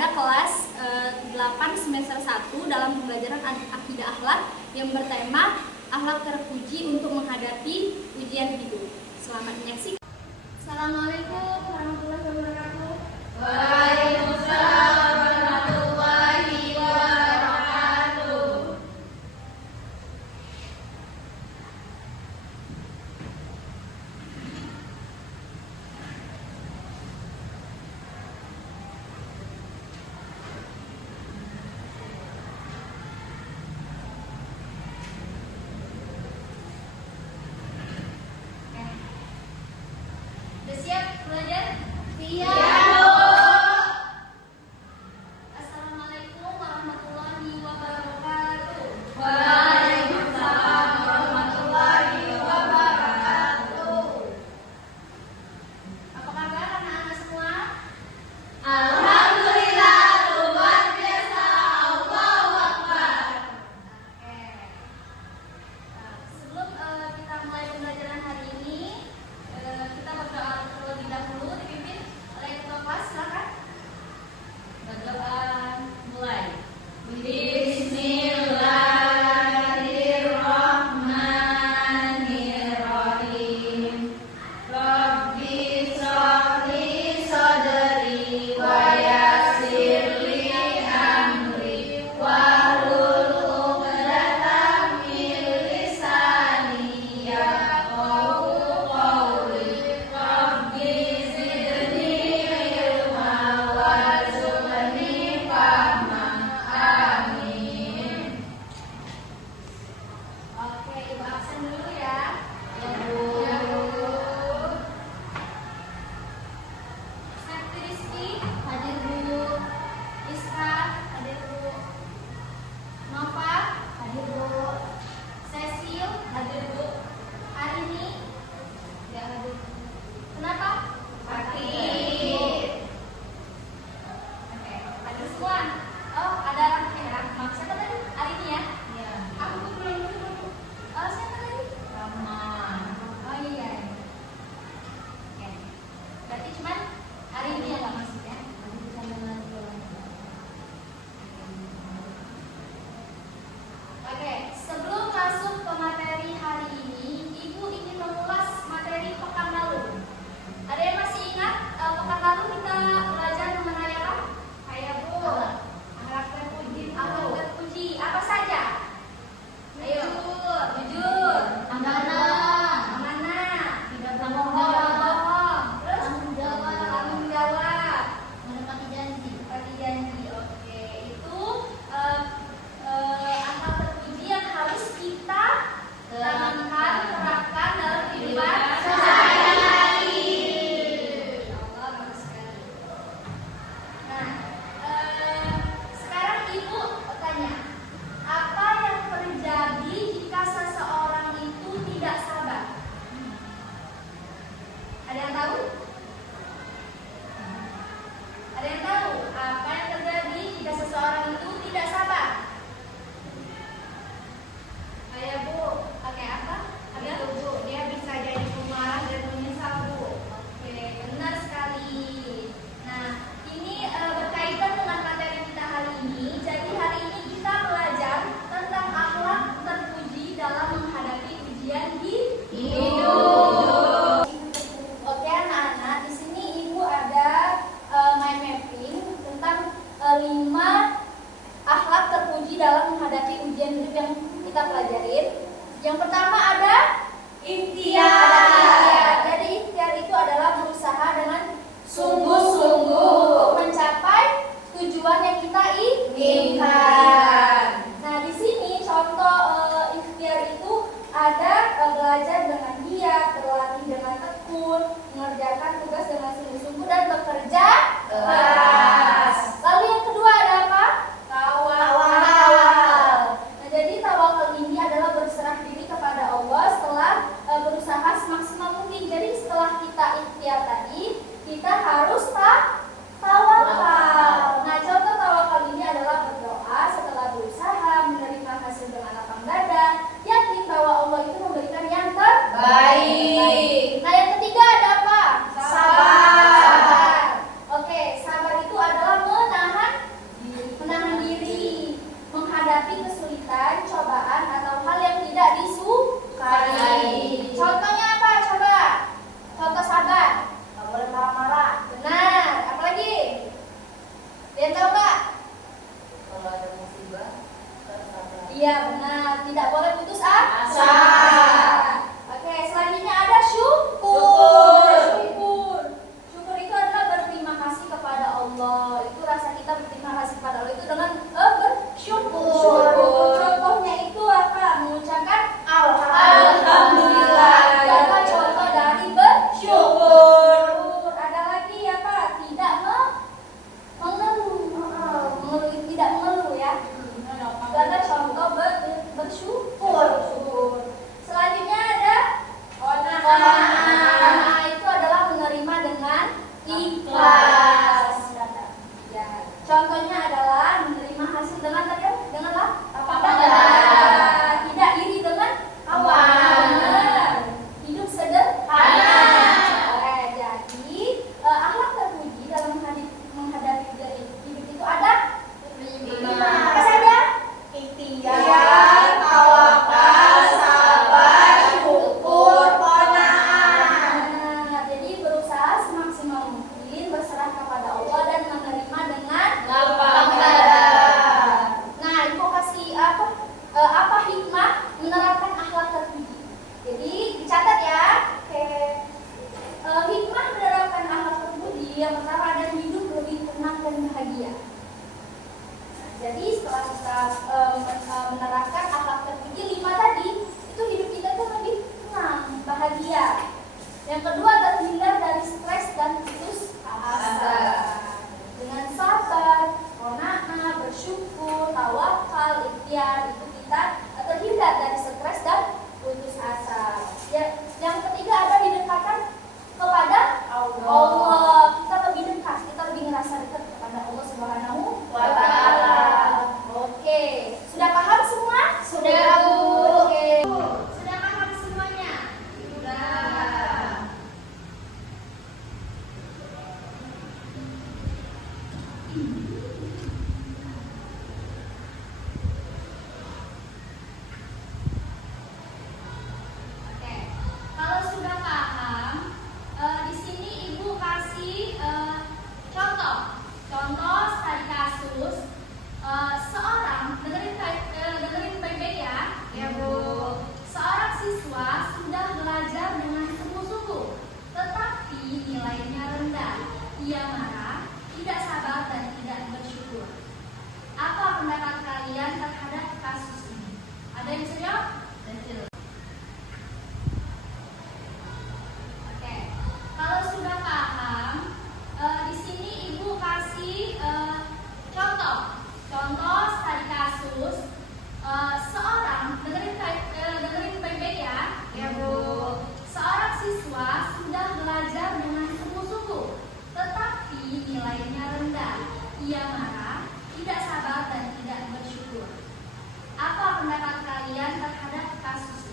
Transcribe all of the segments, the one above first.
pada kelas 8 semester 1 dalam pembelajaran akidah akhlak yang bertema akhlak terpuji untuk menghadapi ujian hidup. Selamat menyaksikan. Assalamualaikum warahmatullahi wabarakatuh. Waalaikumsalam warahmatullahi wabarakatuh. Sudah siap belajar? Siap. Assalamualaikum warahmatullahi wabarakatuh. Waalaikumsalam warahmatullahi wabarakatuh. Apa kabar anak-anak semua? Alhamdulillah, luar biasa. Allahu Akbar. Oke. Sebelum kita mulai pembelajaran hari ini, kita berdoa terlebih dahulu dipimpin oleh ketua kelas. Silakan. Berdoa mulai. Bismillahirrahmanirrahim. Rabbi shrahli sadri wa yassir li amri wahlul 'uqdatam min lisani yafqahu qawli. Rabbi zidni ilma warzuqni fahma. Amin. Oke, Ibu absen dulu ya. Ya Bu. Septi Rizky, hadir Bu. Iska, hadir Bu. Nova, hadir Bu. Cecil, hadir Bu. Arini, tidak hadir. Kenapa? Sakit. Oke, hadir semua. Oh, ada Rahma. Siapa tadi? Arini ya? Ya. Aku belum dulu. Oh, siapa tadi? Rahman. Oh iya. Oke. Berarti cuman hari ini yang nggak masuk ya? Oke, sebelum masuk ke materi hari ini, Ibu ingin mengulas materi pekan lalu. Ada yang masih ingat pekan lalu kita belajar mengenai apa? Kayak Bu. Akhlak terpuji. Akhlak terpuji. Apa saja? Ayo. Jujur. Amanah. Amanah. Tidak Bohong. berbohong. Terus Tanggung jawab. tanggung jawab. Menepati janji. Tepati janji. Oke, itu akhlak terpuji yang harus kita tanamkan, terapkan dalam kehidupan Sehari-hari. Allah, bagus sekali. Nah, sekarang Ibu tanya, apa yang terjadi jika seseorang itu tidak sabar? Ada yang tahu? Ada yang tahu apa yang terjadi jika seseorang itu tidak sabar? Ayo Bu, oke apa? Ada Bu, dia bisa jadi pemarah dan menyesal Bu. Oke, benar sekali. Nah, ini berkaitan dengan materi kita hari ini. Jadi hari ini kita belajar tentang akhlak terpuji dalam menghadapi ujian hidup. Oke anak-anak, di sini Ibu ada mind mapping tentang 5 akhlak terpuji dalam menghadapi ujian hidup yang kita pelajarin. Yang pertama ada ikhtiar. Jadi ikhtiar itu adalah berusaha dengan sungguh-sungguh untuk mencapai tujuan yang kita inginkan. Nah, di sini contoh ikhtiar itu ada belajar dengan giat, berlatih dengan tekun, mengerjakan tugas dengan sungguh-sungguh dan bekerja keras. Lalu yang kedua ada apa? Tawakal. Nah, jadi tawakal ini adalah berserah diri kepada Allah setelah berusaha Oke, kalau sudah paham, di sini Ibu kasih contoh. Contoh studi kasus. Seorang, dengerin baik-baik ya. Ya Bu. Seorang siswa sudah belajar dengan sungguh-sungguh, tetapi nilainya rendah. Ia marah, tidak sabar dan tidak bersyukur. Apa pendapat kalian terhadap kasus ini? Ada yang bisa jawab? Oke, kalau sudah paham, di sini Ibu kasih contoh. Contoh studi kasus. Seorang, dengerin baik-baik ya. Ya Bu. Seorang siswa sudah belajar dengan sungguh-sungguh, tetapi nilainya rendah. Ia marah, tidak sabar dan tidak bersyukur. Apa pendapat kalian terhadap kasus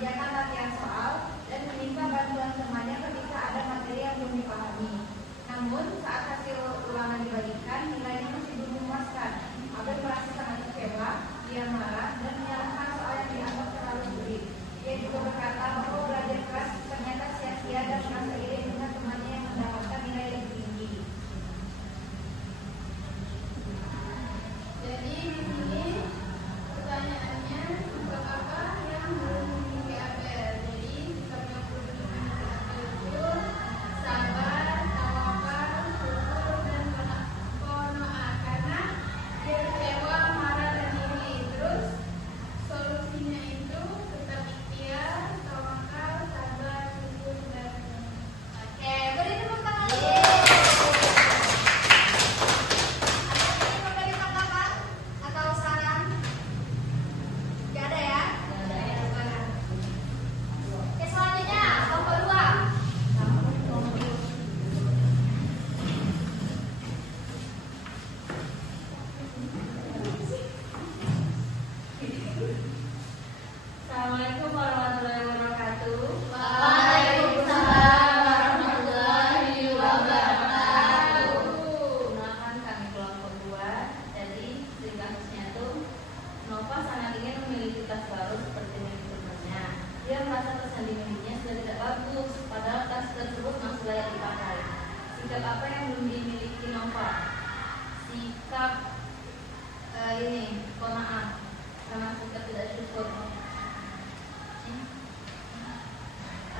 mengerjakan latihan soal dan meminta bantuan temannya ketika ada materi yang belum dipahami. Namun saat hasil ulangan dibagikan, nilainya masih belum memuaskan. Abel merasa sangat kecewa, dia marah dan menyalahkan soal yang dianggap terlalu sulit. Dia juga berkata bahwa belajar keras ternyata sia-sia dan merasa iri dengan temannya yang mendapatkan nilai yang tinggi. Jadi di sini pertanyaannya, sikap apa yang belum dimiliki Abel? Jadi sikap yang belum dimiliki Abel itu sabar, tawakal, syukur, dan qanaah. Karena dia kecewa, marah, dan iri. Terus solusinya itu tetap ikhtiar, tawakal, sabar, syukur, dan Oke, beri tepuk tangan dulu. Ada yang memberi tanggapan atau saran? Gak ada ya? Oke, selanjutnya kelompok 2. Assalamualaikum warahmatullahi wabarakatuh. Waalaikumsalam warahmatullahi wabarakatuh. Perkenalkan kami kelompok 2. Jadi ciri kasusnya itu Nova sangat ingin memiliki tas baru seperti milik temannya. Dia merasa tas yang dimilikinya sudah tidak bagus, padahal tas tersebut masih layak dipakai. Sikap apa yang belum dimiliki Nova? Sikap qanaah, karena sikap tidak syukur.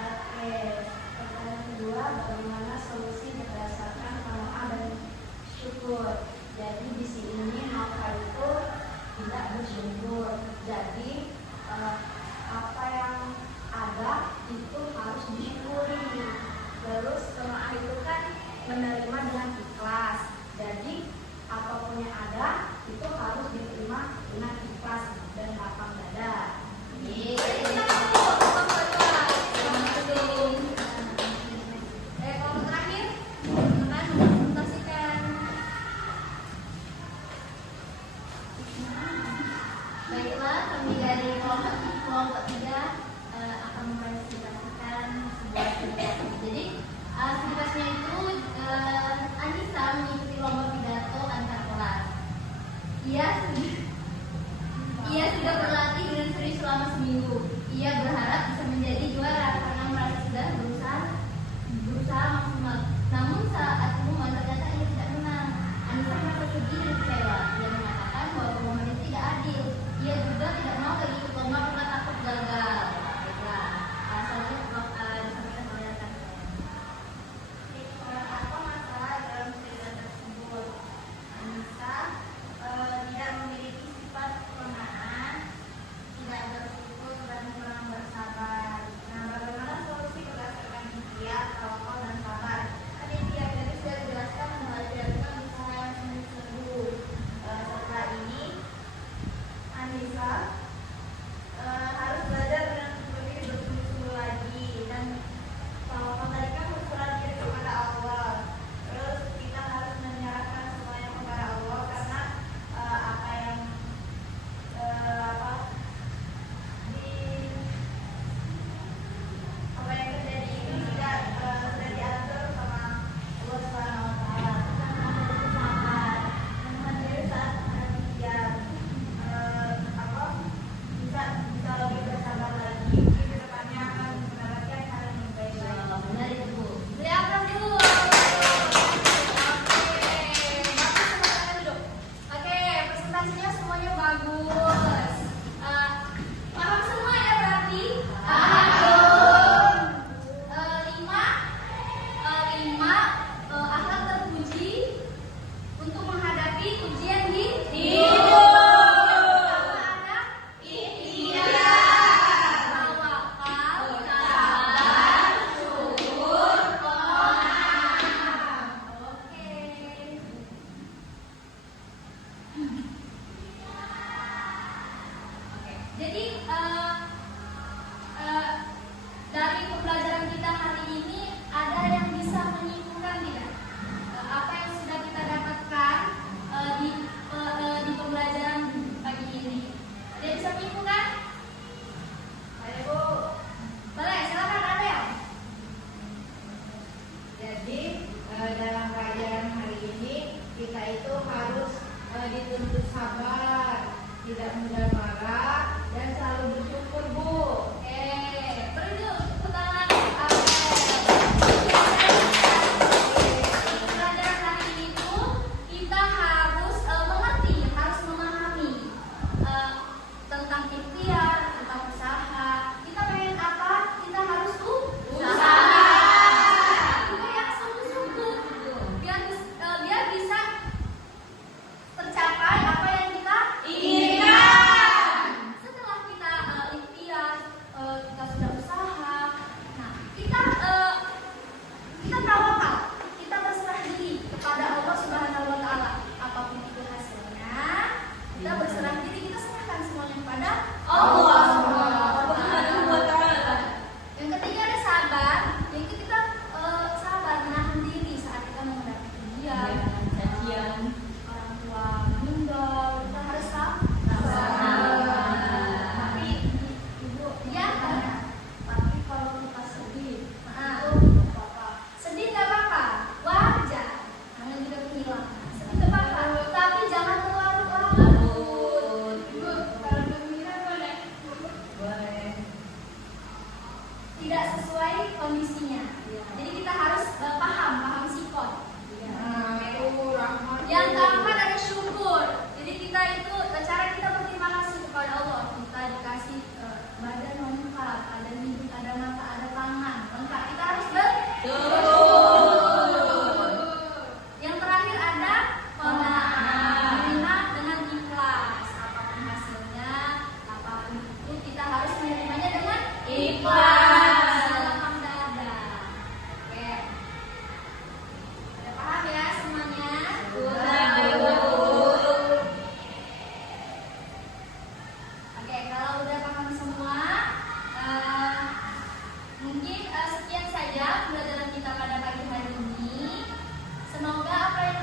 Oke, pertanyaan kedua, bagaimana solusi berdasarkan qanaah dan syukur? Jadi di sini Nova itu tidak bersyukur. Jadi apa yang ada itu harus disyukuri. Terus qanaah itu kan menerima dengan ikhlas. Jadi apapun yang ada itu harus diterima dengan ikhlas dan lapang dada. Beri tangan dulu kelompok 2. Kelompok terakhir, teman mempresentasikan. Baiklah, kami dari kelompok 3 akan mempresentasikan sebuah studi. Jadi studinya itu Anissa mengikuti lomba pidato antar kelas. Ia sudah berlatih dengan serius selama seminggu. Ia berharap bisa menjadi juara karena merasa sudah berusaha maksimal. Namun saat pengumuman ternyata ia tidak menang. Anissa merasa sedih dan kecewa. Ia mengatakan bahwa pengumuman itu tidak adil. Ia juga tidak mau lagi ikut lomba karena takut gagal. Baiklah, selanjutnya disampaikan oleh rekan saya. Apa masalah dalam cerita tersebut? Anissa tidak memiliki sifat qanaah, tidak bersyukur dan kurang bersabar. Nah, bagaimana solusi berdasarkan ikhtiar, tawakal, dan sabar? Tadi dari sudah dijelaskan mengajarkan usaha yang sungguh-sungguh. Setelah ini, Anissa harus belajar dengan lebih bersungguh-sungguh lagi, dan tawakal tadi kan berserah diri kepada Allah. Terus kita harus menyerahkan semuanya kepada Allah karena apa yang terjadi itu tidak sudah diatur sama Allah Subhanahu Wa Taala. Kita harus bersabar, menahan diri saat menghadapi ujian. Bisa lebih bersabar lagi. Mungkin ke depannya akan mendapatkan hal yang lebih baik lagi. Benar itu, Bu. Beri aplaus dulu. Oke, presentasinya semuanya bagus. Paham semua ya berarti? Paham. 5 akhlak terpuji untuk menghadapi ujian di hidup. Ada ikhtiar, tawakal, sabar, syukur, qanaah. Oke. Jadi dari pembelajaran kita hari ini ada yang bisa menyimpulkan tidak apa yang sudah kita dapatkan di pembelajaran pagi ini? Ada yang bisa menyimpulkan? Ayo Bu. Ikhlas. Salam dada. Oke. Udah paham ya semuanya? Sudah, Bu. Oke, kalau udah paham semua, mungkin sekian saja pembelajaran kita pada pagi hari ini. Semoga apa yang